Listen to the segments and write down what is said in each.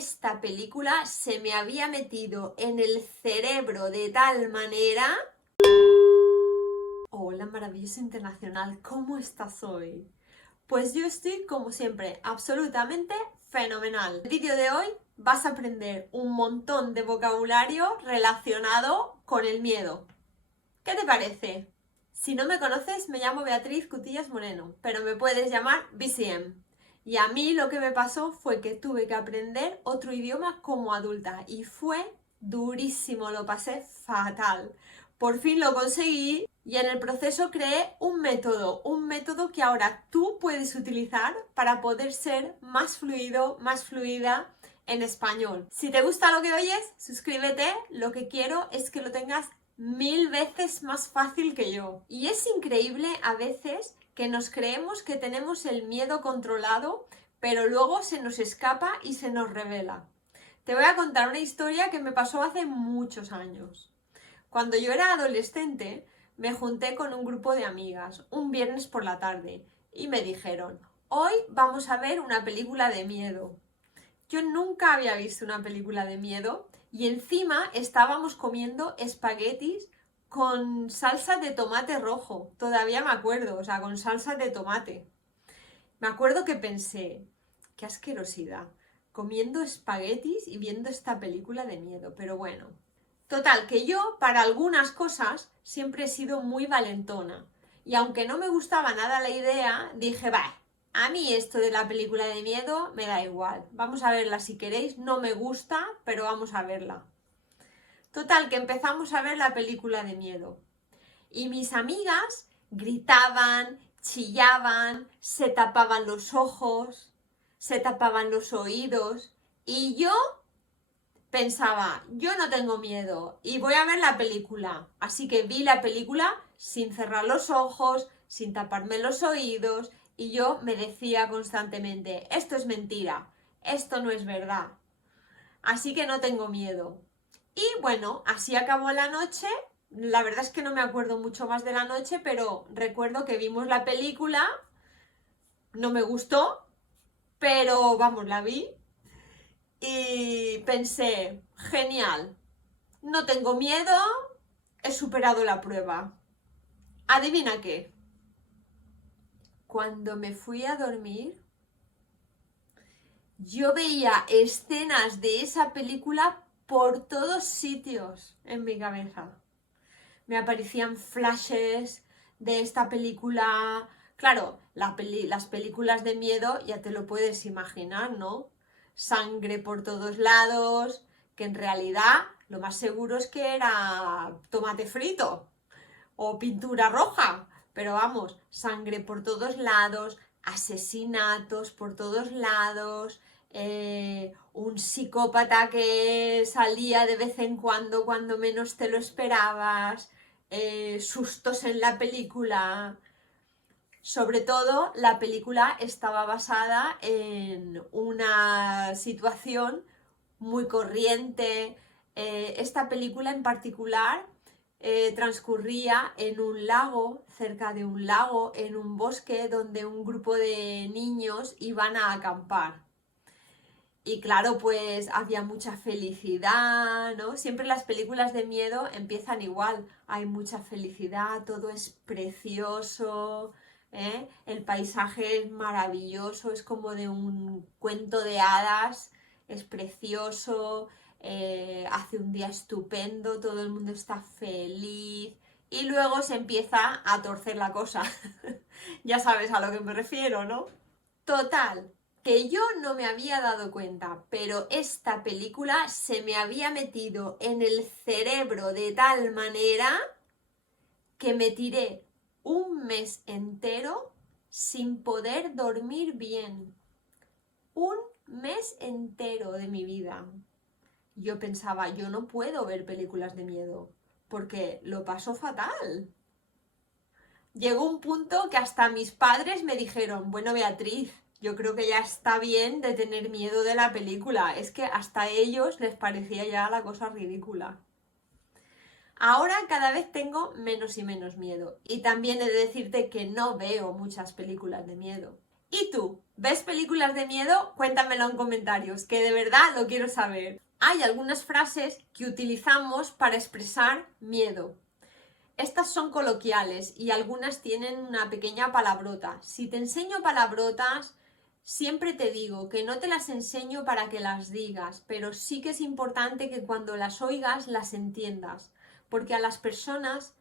esta película se me había metido en el cerebro de tal manera... Hola, maravillosa internacional, ¿cómo estás hoy? Pues yo estoy, como siempre, absolutamente fenomenal. En el vídeo de hoy vas a aprender un montón de vocabulario relacionado con el miedo. ¿Qué te parece? Si no me conoces, me llamo Beatriz Cutillas Moreno, pero me puedes llamar BCM. Y a mí lo que me pasó fue que tuve que aprender otro idioma como adulta y fue durísimo, lo pasé fatal. Por fin lo conseguí y en el proceso creé un método que ahora tú puedes utilizar para poder ser más fluido, más fluida en español. Si te gusta lo que oyes, suscríbete. Lo que quiero es que lo tengas 1000 veces más fácil que yo. Y es increíble a veces que nos creemos que tenemos el miedo controlado, pero luego se nos escapa y se nos revela. Te voy a contar una historia que me pasó hace muchos años. Cuando yo era adolescente, me junté con un grupo de amigas un viernes por la tarde y me dijeron: hoy vamos a ver una película de miedo. Yo nunca había visto una película de miedo y encima estábamos comiendo espaguetis con salsa de tomate rojo. Todavía me acuerdo, o sea, con salsa de tomate. Me acuerdo que pensé, qué asquerosidad, comiendo espaguetis y viendo esta película de miedo, pero bueno. Total, que yo para algunas cosas siempre he sido muy valentona. Y aunque no me gustaba nada la idea, dije, va, a mí esto de la película de miedo me da igual. Vamos a verla si queréis, no me gusta, pero vamos a verla. Total, que empezamos a ver la película de miedo. Y mis amigas gritaban, chillaban, se tapaban los ojos, se tapaban los oídos. Y yo pensaba, yo no tengo miedo y voy a ver la película. Así que vi la película sin cerrar los ojos, sin taparme los oídos, y yo me decía constantemente, esto es mentira, esto no es verdad. Así que no tengo miedo. Y bueno, así acabó la noche. La verdad es que no me acuerdo mucho más de la noche, pero recuerdo que vimos la película, no me gustó, pero vamos, la vi y pensé, genial, no tengo miedo, he superado la prueba. ¿Adivina qué? Cuando me fui a dormir, yo veía escenas de esa película por todos sitios en mi cabeza. Me aparecían flashes de esta película. Claro, las películas de miedo ya te lo puedes imaginar, ¿no? Sangre por todos lados, que en realidad lo más seguro es que era tomate frito o pintura roja, pero vamos, sangre por todos lados, asesinatos por todos lados, un psicópata que salía de vez en cuando menos te lo esperabas, sustos en la película. Sobre todo, la película estaba basada en una situación muy corriente. Esta película en particular transcurría en un lago, cerca de un lago, en un bosque donde un grupo de niños iban a acampar. Y claro, pues había mucha felicidad, ¿no? Siempre las películas de miedo empiezan igual. Hay mucha felicidad, todo es precioso, ¿eh? El paisaje es maravilloso, es como de un cuento de hadas, es precioso, hace un día estupendo, todo el mundo está feliz. Y luego se empieza a torcer la cosa. Ya sabes a lo que me refiero, ¿no? Total, que yo no me había dado cuenta, pero esta película se me había metido en el cerebro de tal manera que me tiré un mes entero sin poder dormir bien. Un mes entero de mi vida. Yo pensaba, yo no puedo ver películas de miedo, porque lo paso fatal. Llegó un punto que hasta mis padres me dijeron, bueno, Beatriz, yo creo que ya está bien de tener miedo de la película. Es que hasta a ellos les parecía ya la cosa ridícula. Ahora cada vez tengo menos y menos miedo. Y también he de decirte que no veo muchas películas de miedo. ¿Y tú? ¿Ves películas de miedo? Cuéntamelo en comentarios, que de verdad lo quiero saber. Hay algunas frases que utilizamos para expresar miedo. Estas son coloquiales y algunas tienen una pequeña palabrota. Si te enseño palabrotas, siempre te digo que no te las enseño para que las digas, pero sí que es importante que cuando las oigas las entiendas, porque a las personas,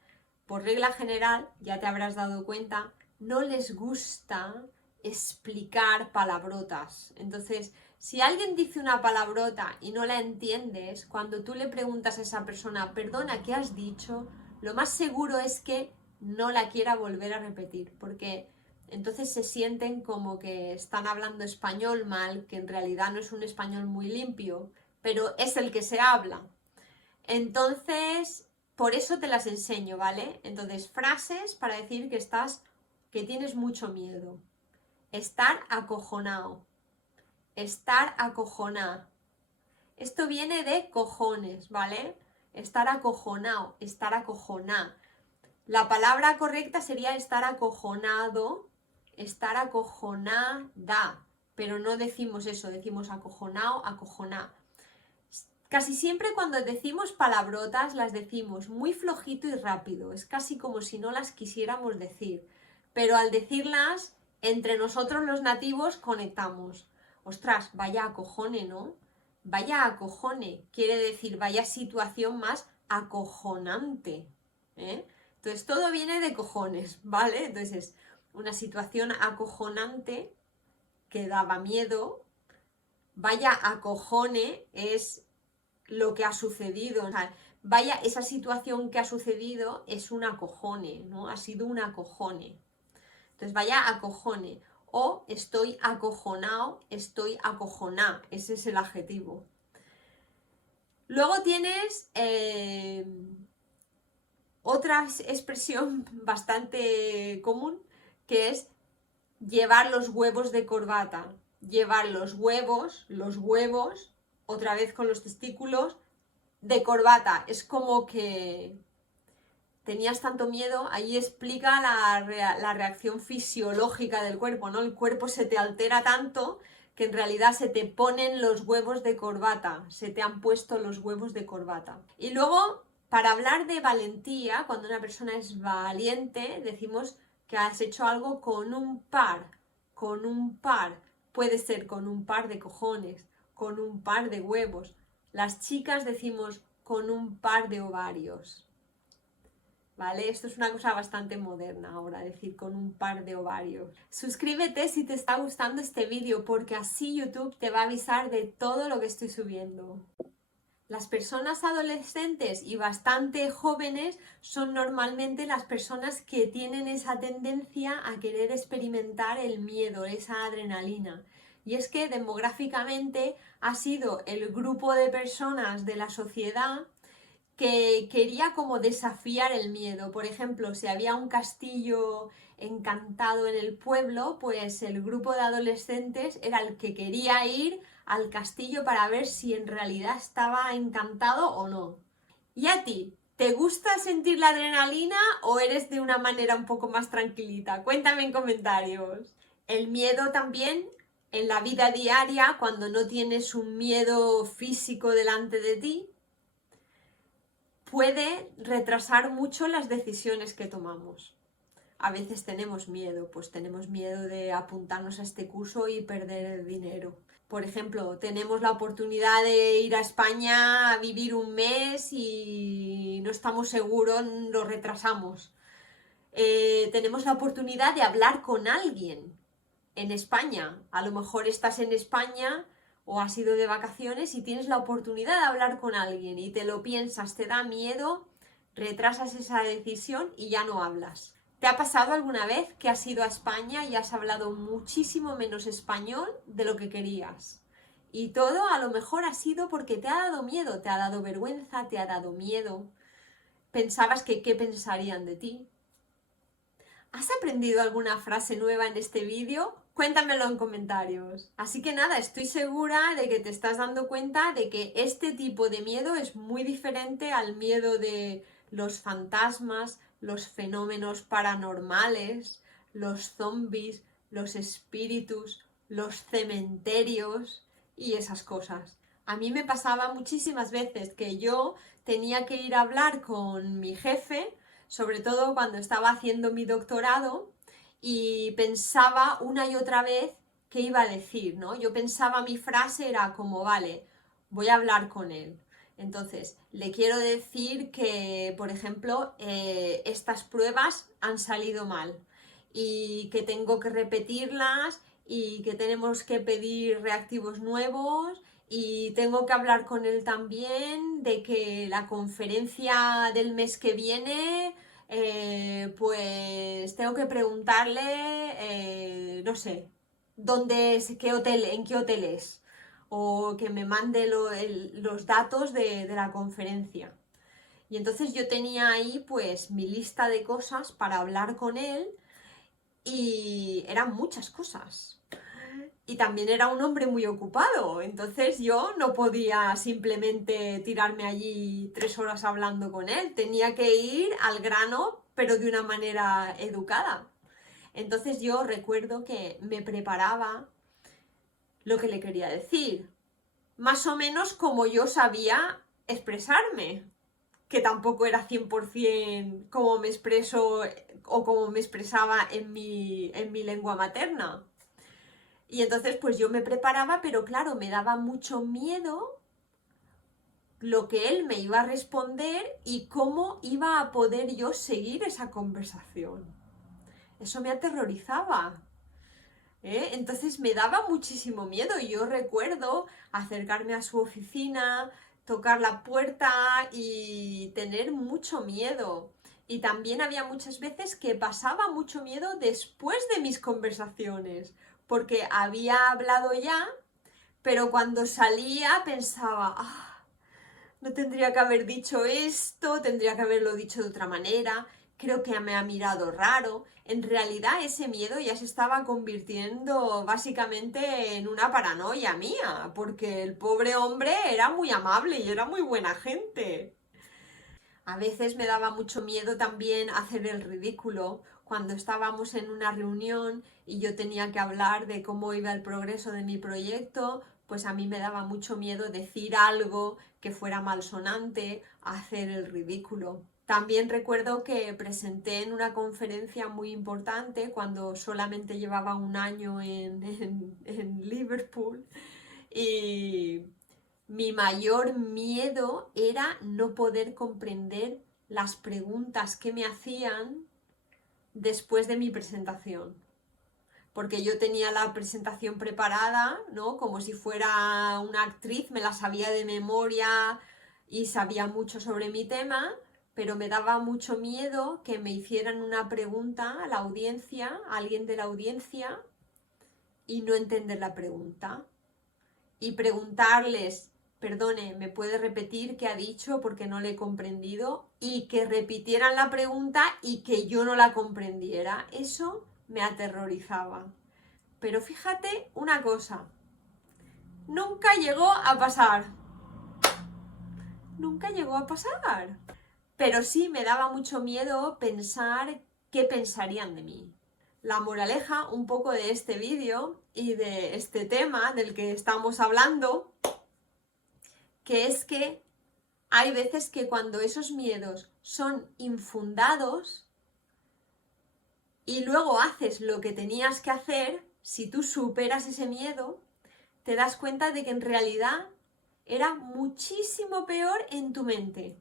por regla general, ya te habrás dado cuenta, no les gusta explicar palabrotas. Entonces, si alguien dice una palabrota y no la entiendes, cuando tú le preguntas a esa persona, perdona, ¿qué has dicho?, lo más seguro es que no la quiera volver a repetir, porque entonces se sienten como que están hablando español mal, que en realidad no es un español muy limpio, pero es el que se habla. Entonces, por eso te las enseño, ¿vale? Entonces, frases para decir que tienes mucho miedo. Estar acojonado. Estar acojonado. Esto viene de cojones, ¿vale? Estar acojonado, estar acojonada. La palabra correcta sería estar acojonado, estar acojonada, pero no decimos eso, decimos acojonado, acojonada. Casi siempre cuando decimos palabrotas las decimos muy flojito y rápido, es casi como si no las quisiéramos decir, pero al decirlas entre nosotros los nativos conectamos. Ostras, vaya acojone, ¿no? Vaya acojone, quiere decir vaya situación más acojonante, ¿eh? Entonces todo viene de cojones, ¿vale? Entonces es una situación acojonante que daba miedo. Vaya acojone es lo que ha sucedido, o sea, vaya, esa situación que ha sucedido es un acojone, ¿no? Ha sido un acojone. Entonces vaya acojone. O estoy acojonado, estoy acojoná. Ese es el adjetivo. Luego tienes otra expresión bastante común, que es llevar los huevos de corbata. Llevar los huevos, otra vez con los testículos, de corbata. Es como que tenías tanto miedo, ahí explica la reacción fisiológica del cuerpo, ¿no? El cuerpo se te altera tanto que en realidad se te ponen los huevos de corbata, se te han puesto los huevos de corbata. Y luego, para hablar de valentía, cuando una persona es valiente, decimos que has hecho algo con un par, puede ser con un par de cojones, con un par de huevos. Las chicas decimos con un par de ovarios. ¿Vale? Esto es una cosa bastante moderna ahora, decir con un par de ovarios. Suscríbete si te está gustando este vídeo, porque así YouTube te va a avisar de todo lo que estoy subiendo. Las personas adolescentes y bastante jóvenes son normalmente las personas que tienen esa tendencia a querer experimentar el miedo, esa adrenalina. Y es que demográficamente ha sido el grupo de personas de la sociedad que quería como desafiar el miedo. Por ejemplo, si había un castillo encantado en el pueblo, pues el grupo de adolescentes era el que quería ir al castillo para ver si en realidad estaba encantado o no. ¿Y a ti? ¿Te gusta sentir la adrenalina o eres de una manera un poco más tranquilita? Cuéntame en comentarios. El miedo también en la vida diaria, cuando no tienes un miedo físico delante de ti, puede retrasar mucho las decisiones que tomamos. A veces tenemos miedo, pues tenemos miedo de apuntarnos a este curso y perder dinero. Por ejemplo, tenemos la oportunidad de ir a España a vivir un mes y no estamos seguros, lo retrasamos. Tenemos la oportunidad de hablar con alguien en España. A lo mejor estás en España o has ido de vacaciones y tienes la oportunidad de hablar con alguien y te lo piensas, te da miedo, retrasas esa decisión y ya no hablas. ¿Te ha pasado alguna vez que has ido a España y has hablado muchísimo menos español de lo que querías? Y todo a lo mejor ha sido porque te ha dado miedo, te ha dado vergüenza, te ha dado miedo. Pensabas que qué pensarían de ti. ¿Has aprendido alguna frase nueva en este vídeo? Cuéntamelo en comentarios. Así que nada, estoy segura de que te estás dando cuenta de que este tipo de miedo es muy diferente al miedo de los fantasmas, los fenómenos paranormales, los zombies, los espíritus, los cementerios y esas cosas. A mí me pasaba muchísimas veces que yo tenía que ir a hablar con mi jefe, sobre todo cuando estaba haciendo mi doctorado, y pensaba una y otra vez qué iba a decir, ¿no? Yo pensaba mi frase era como, vale, voy a hablar con él. Entonces, le quiero decir que, por ejemplo, estas pruebas han salido mal y que tengo que repetirlas y que tenemos que pedir reactivos nuevos y tengo que hablar con él también de que la conferencia del mes que viene, pues tengo que preguntarle, no sé, dónde es, qué hotel, en qué hotel es, o que me mande los datos de la conferencia. Y entonces yo tenía ahí pues mi lista de cosas para hablar con él y eran muchas cosas. Y también era un hombre muy ocupado, entonces yo no podía simplemente tirarme allí 3 horas hablando con él, tenía que ir al grano, pero de una manera educada. Entonces yo recuerdo que me preparaba lo que le quería decir, más o menos como yo sabía expresarme, que tampoco era 100% como me expreso o como me expresaba en mi lengua materna. Y entonces pues yo me preparaba, pero claro, me daba mucho miedo lo que él me iba a responder y cómo iba a poder yo seguir esa conversación. Eso me aterrorizaba. Entonces me daba muchísimo miedo y yo recuerdo acercarme a su oficina, tocar la puerta y tener mucho miedo. Y también había muchas veces que pasaba mucho miedo después de mis conversaciones, porque había hablado ya, pero cuando salía pensaba, no tendría que haber dicho esto, tendría que haberlo dicho de otra manera, creo que me ha mirado raro. En realidad ese miedo ya se estaba convirtiendo básicamente en una paranoia mía, porque el pobre hombre era muy amable y era muy buena gente. A veces me daba mucho miedo también hacer el ridículo cuando estábamos en una reunión y yo tenía que hablar de cómo iba el progreso de mi proyecto, pues a mí me daba mucho miedo decir algo que fuera malsonante, hacer el ridículo. También recuerdo que presenté en una conferencia muy importante cuando solamente llevaba un año en Liverpool y mi mayor miedo era no poder comprender las preguntas que me hacían después de mi presentación. Porque yo tenía la presentación preparada, ¿no? Como si fuera una actriz, me la sabía de memoria y sabía mucho sobre mi tema, pero me daba mucho miedo que me hicieran una pregunta a la audiencia, a alguien de la audiencia, y no entender la pregunta. Y preguntarles, perdone, ¿me puede repetir qué ha dicho porque no le he comprendido? Y que repitieran la pregunta y que yo no la comprendiera. Eso me aterrorizaba. Pero fíjate una cosa, nunca llegó a pasar. Nunca llegó a pasar. Pero sí me daba mucho miedo pensar qué pensarían de mí. La moraleja un poco de este vídeo y de este tema del que estamos hablando, que es que hay veces que cuando esos miedos son infundados y luego haces lo que tenías que hacer, si tú superas ese miedo, te das cuenta de que en realidad era muchísimo peor en tu mente.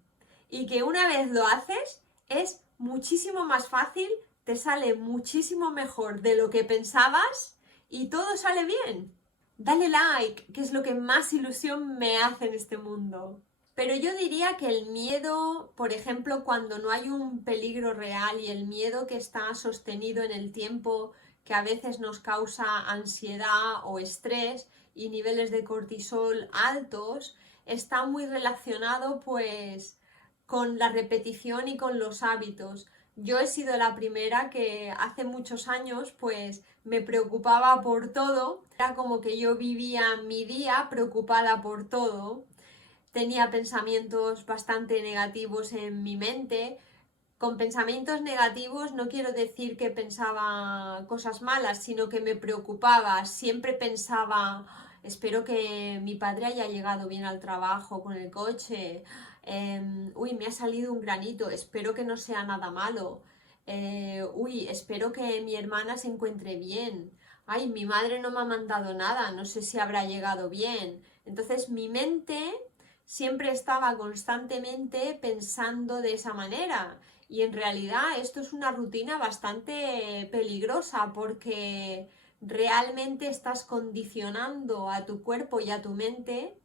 Y que una vez lo haces, es muchísimo más fácil, te sale muchísimo mejor de lo que pensabas y todo sale bien. Dale like, que es lo que más ilusión me hace en este mundo. Pero yo diría que el miedo, por ejemplo, cuando no hay un peligro real y el miedo que está sostenido en el tiempo, que a veces nos causa ansiedad o estrés y niveles de cortisol altos, está muy relacionado pues con la repetición y con los hábitos. Yo he sido la primera que hace muchos años pues me preocupaba por todo, era como que yo vivía mi día preocupada por todo, tenía pensamientos bastante negativos en mi mente, Con pensamientos negativos no quiero decir que pensaba cosas malas, sino que me preocupaba. Siempre pensaba, espero que mi padre haya llegado bien al trabajo con el coche. Uy, me ha salido un granito, espero que no sea nada malo. Uy, espero que mi hermana se encuentre bien. Ay, mi madre no me ha mandado nada, no sé si habrá llegado bien. Entonces mi mente siempre estaba constantemente pensando de esa manera. Y en realidad esto es una rutina bastante peligrosa porque realmente estás condicionando a tu cuerpo y a tu mente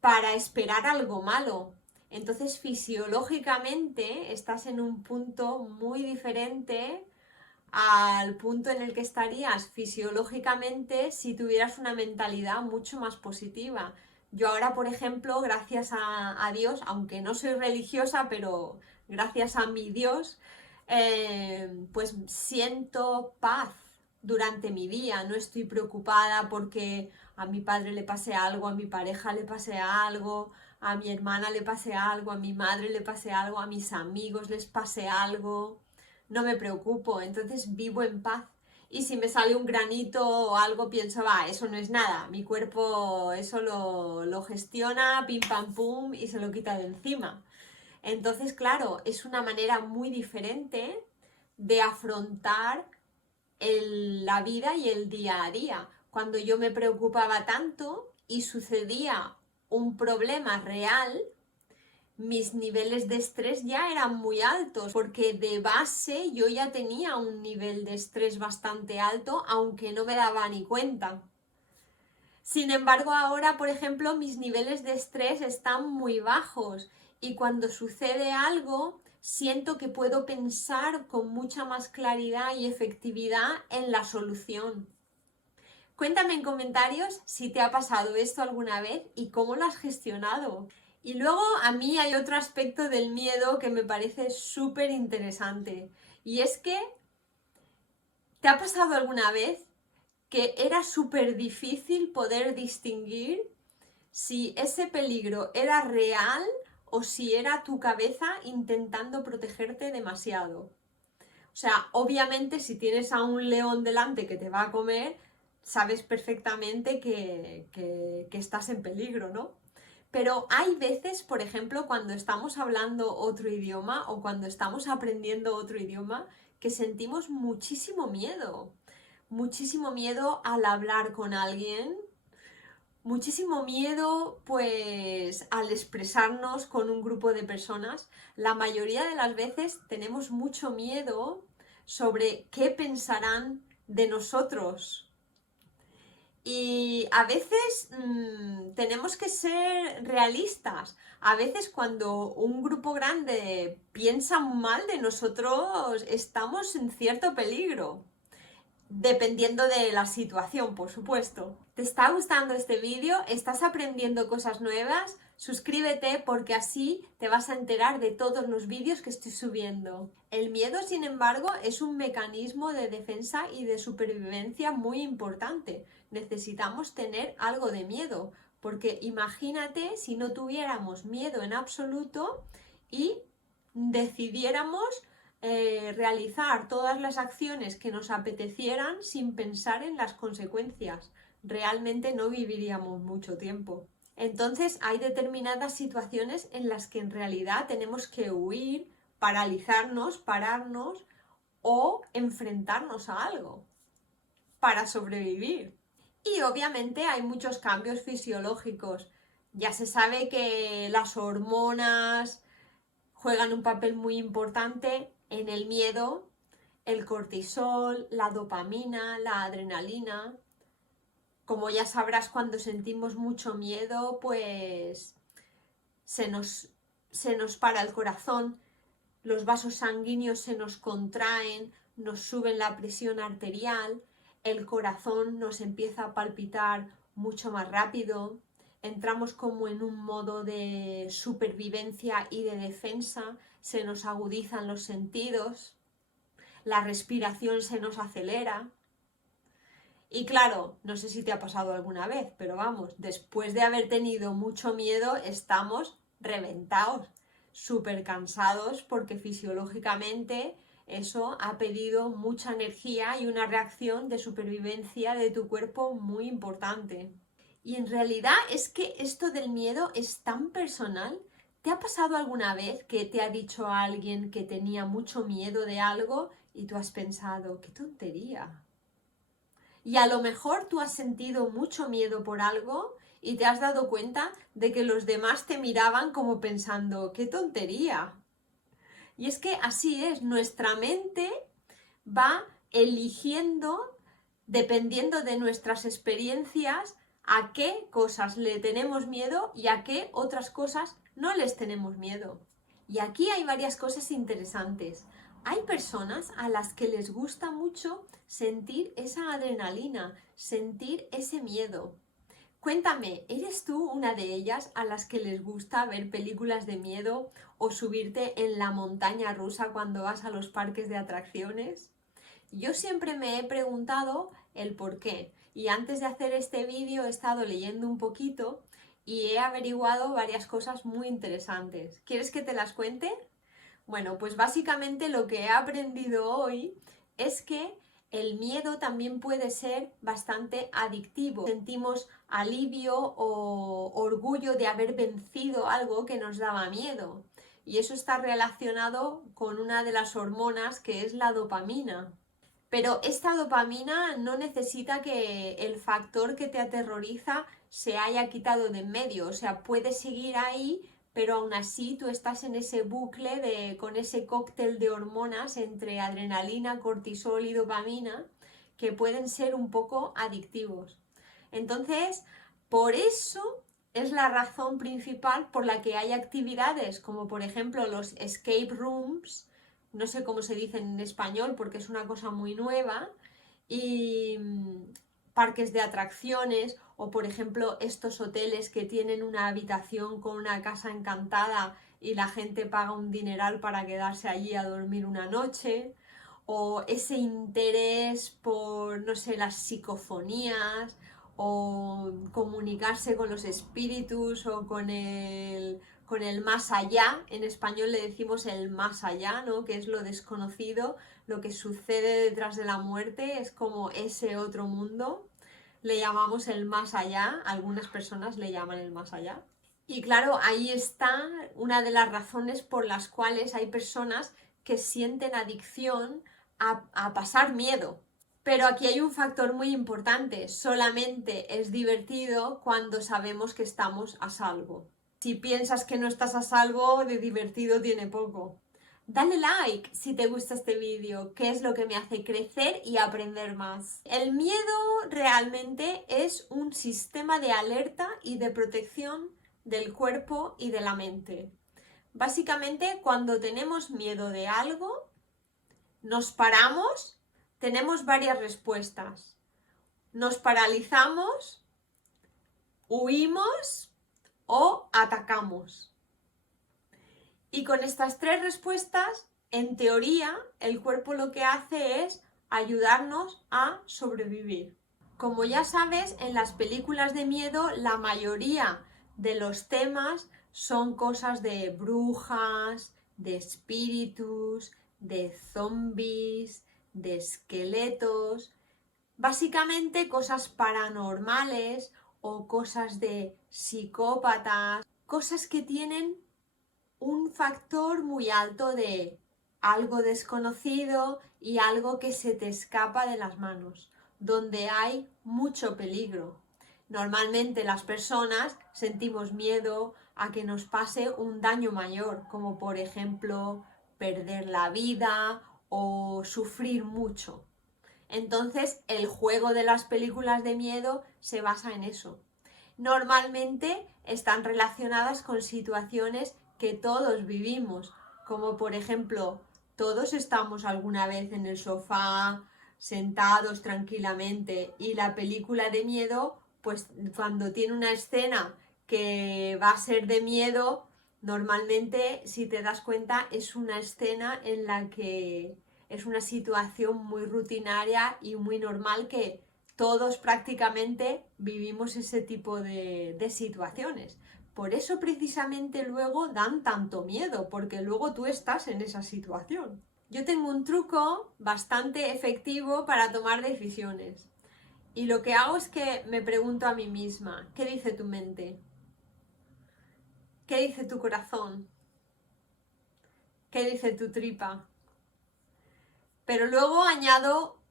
para esperar algo malo. Entonces fisiológicamente estás en un punto muy diferente al punto en el que estarías fisiológicamente si tuvieras una mentalidad mucho más positiva. Yo ahora, por ejemplo, gracias a Dios, aunque no soy religiosa, pero gracias a mi Dios, pues siento paz durante mi día. No estoy preocupada porque a mi padre le pase algo, a mi pareja le pase algo, a mi hermana le pase algo, a mi madre le pase algo, a mis amigos les pase algo. No me preocupo, entonces vivo en paz. Y si me sale un granito o algo, pienso, va, eso no es nada. Mi cuerpo eso lo gestiona, pim pam pum, y se lo quita de encima. Entonces, claro, es una manera muy diferente de afrontar la vida y el día a día. Cuando yo me preocupaba tanto y sucedía un problema real, mis niveles de estrés ya eran muy altos, porque de base yo ya tenía un nivel de estrés bastante alto, aunque no me daba ni cuenta. Sin embargo, ahora, por ejemplo, mis niveles de estrés están muy bajos y cuando sucede algo, siento que puedo pensar con mucha más claridad y efectividad en la solución. Cuéntame en comentarios si te ha pasado esto alguna vez y cómo lo has gestionado. Y luego a mí hay otro aspecto del miedo que me parece súper interesante. Y es que, ¿te ha pasado alguna vez que era súper difícil poder distinguir si ese peligro era real o si era tu cabeza intentando protegerte demasiado? O sea, obviamente si tienes a un león delante que te va a comer, sabes perfectamente que estás en peligro, ¿no? Pero hay veces, por ejemplo, cuando estamos hablando otro idioma o cuando estamos aprendiendo otro idioma, que sentimos muchísimo miedo al hablar con alguien, muchísimo miedo pues al expresarnos con un grupo de personas. La mayoría de las veces tenemos mucho miedo sobre qué pensarán de nosotros. Y a veces tenemos que ser realistas. A veces cuando un grupo grande piensa mal de nosotros, estamos en cierto peligro. Dependiendo de la situación, por supuesto. ¿Te está gustando este vídeo? ¿Estás aprendiendo cosas nuevas? Suscríbete porque así te vas a enterar de todos los vídeos que estoy subiendo. El miedo, sin embargo, es un mecanismo de defensa y de supervivencia muy importante. Necesitamos tener algo de miedo, porque imagínate si no tuviéramos miedo en absoluto y decidiéramos realizar todas las acciones que nos apetecieran sin pensar en las consecuencias. Realmente no viviríamos mucho tiempo. Entonces hay determinadas situaciones en las que en realidad tenemos que huir, paralizarnos, pararnos o enfrentarnos a algo para sobrevivir. Y obviamente hay muchos cambios fisiológicos. Ya se sabe que las hormonas juegan un papel muy importante en el miedo, el cortisol, la dopamina, la adrenalina. Como ya sabrás, cuando sentimos mucho miedo, pues se nos para el corazón, los vasos sanguíneos se nos contraen, nos suben la presión arterial, el corazón nos empieza a palpitar mucho más rápido, entramos como en un modo de supervivencia y de defensa, se nos agudizan los sentidos, la respiración se nos acelera. Y claro, no sé si te ha pasado alguna vez, pero vamos, después de haber tenido mucho miedo, estamos reventados. súper cansados porque fisiológicamente eso ha pedido mucha energía y una reacción de supervivencia de tu cuerpo muy importante. Y en realidad es que esto del miedo es tan personal. ¿Te ha pasado alguna vez que te ha dicho alguien que tenía mucho miedo de algo y tú has pensado, qué tontería? Y a lo mejor tú has sentido mucho miedo por algo y te has dado cuenta de que los demás te miraban como pensando, ¡qué tontería! Y es que así es, nuestra mente va eligiendo, dependiendo de nuestras experiencias, a qué cosas le tenemos miedo y a qué otras cosas no les tenemos miedo. Y aquí hay varias cosas interesantes. Hay personas a las que les gusta mucho sentir esa adrenalina, sentir ese miedo. Cuéntame, ¿eres tú una de ellas a las que les gusta ver películas de miedo o subirte en la montaña rusa cuando vas a los parques de atracciones? Yo siempre me he preguntado el por qué y antes de hacer este vídeo he estado leyendo un poquito y he averiguado varias cosas muy interesantes. ¿Quieres que te las cuente? Bueno, pues básicamente lo que he aprendido hoy es que el miedo también puede ser bastante adictivo. Sentimos alivio o orgullo de haber vencido algo que nos daba miedo. Y eso está relacionado con una de las hormonas que es la dopamina. Pero esta dopamina no necesita que el factor que te aterroriza se haya quitado de en medio, o sea, puede seguir ahí, pero aún así tú estás en ese bucle con ese cóctel de hormonas entre adrenalina, cortisol y dopamina que pueden ser un poco adictivos. Entonces, por eso es la razón principal por la que hay actividades como por ejemplo los escape rooms, no sé cómo se dice en español porque es una cosa muy nueva, y parques de atracciones o por ejemplo estos hoteles que tienen una habitación con una casa encantada y la gente paga un dineral para quedarse allí a dormir una noche, o ese interés por, no sé, las psicofonías o comunicarse con los espíritus o con el más allá. En español le decimos el más allá, ¿no? Que es lo desconocido, lo que sucede detrás de la muerte, es como ese otro mundo. Le llamamos el más allá, algunas personas le llaman el más allá. Y claro, ahí está una de las razones por las cuales hay personas que sienten adicción a pasar miedo. Pero aquí hay un factor muy importante, solamente es divertido cuando sabemos que estamos a salvo. Si piensas que no estás a salvo, de divertido tiene poco. Dale like si te gusta este vídeo, que es lo que me hace crecer y aprender más. El miedo realmente es un sistema de alerta y de protección del cuerpo y de la mente. Básicamente, cuando tenemos miedo de algo, nos paramos, tenemos varias respuestas. Nos paralizamos, huimos o atacamos. Y con estas tres respuestas, en teoría, el cuerpo lo que hace es ayudarnos a sobrevivir. Como ya sabes, en las películas de miedo la mayoría de los temas son cosas de brujas, de espíritus, de zombies, de esqueletos, básicamente cosas paranormales o cosas de psicópatas, cosas que tienen un factor muy alto de algo desconocido y algo que se te escapa de las manos, donde hay mucho peligro. Normalmente las personas sentimos miedo a que nos pase un daño mayor, como por ejemplo perder la vida o sufrir mucho. Entonces el juego de las películas de miedo se basa en eso. Normalmente están relacionadas con situaciones que todos vivimos, como por ejemplo, todos estamos alguna vez en el sofá sentados tranquilamente y la película de miedo, pues cuando tiene una escena que va a ser de miedo, normalmente si te das cuenta es una escena en la que es una situación muy rutinaria y muy normal que todos prácticamente vivimos ese tipo de situaciones. Por eso precisamente luego dan tanto miedo, porque luego tú estás en esa situación. Yo tengo un truco bastante efectivo para tomar decisiones. Y lo que hago es que me pregunto a mí misma, ¿qué dice tu mente? ¿Qué dice tu corazón? ¿Qué dice tu tripa? Pero luego añado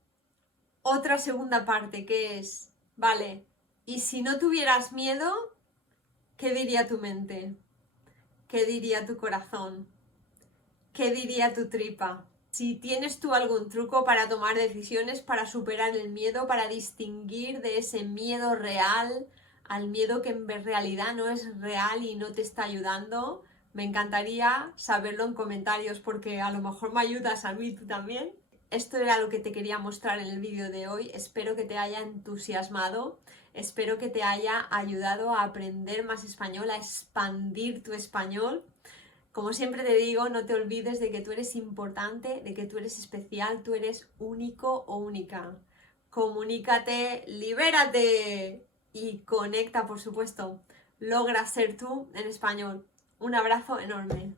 otra segunda parte que es, vale, y si no tuvieras miedo, ¿qué diría tu mente? ¿Qué diría tu corazón? ¿Qué diría tu tripa? Si tienes tú algún truco para tomar decisiones, para superar el miedo, para distinguir de ese miedo real al miedo que en realidad no es real y no te está ayudando, me encantaría saberlo en comentarios porque a lo mejor me ayudas a mí tú también. Esto era lo que te quería mostrar en el vídeo de hoy. Espero que te haya entusiasmado, espero que te haya ayudado a aprender más español, a expandir tu español. Como siempre te digo, no te olvides de que tú eres importante, de que tú eres especial, tú eres único o única. Comunícate, libérate y conecta, por supuesto. Logra ser tú en español. Un abrazo enorme.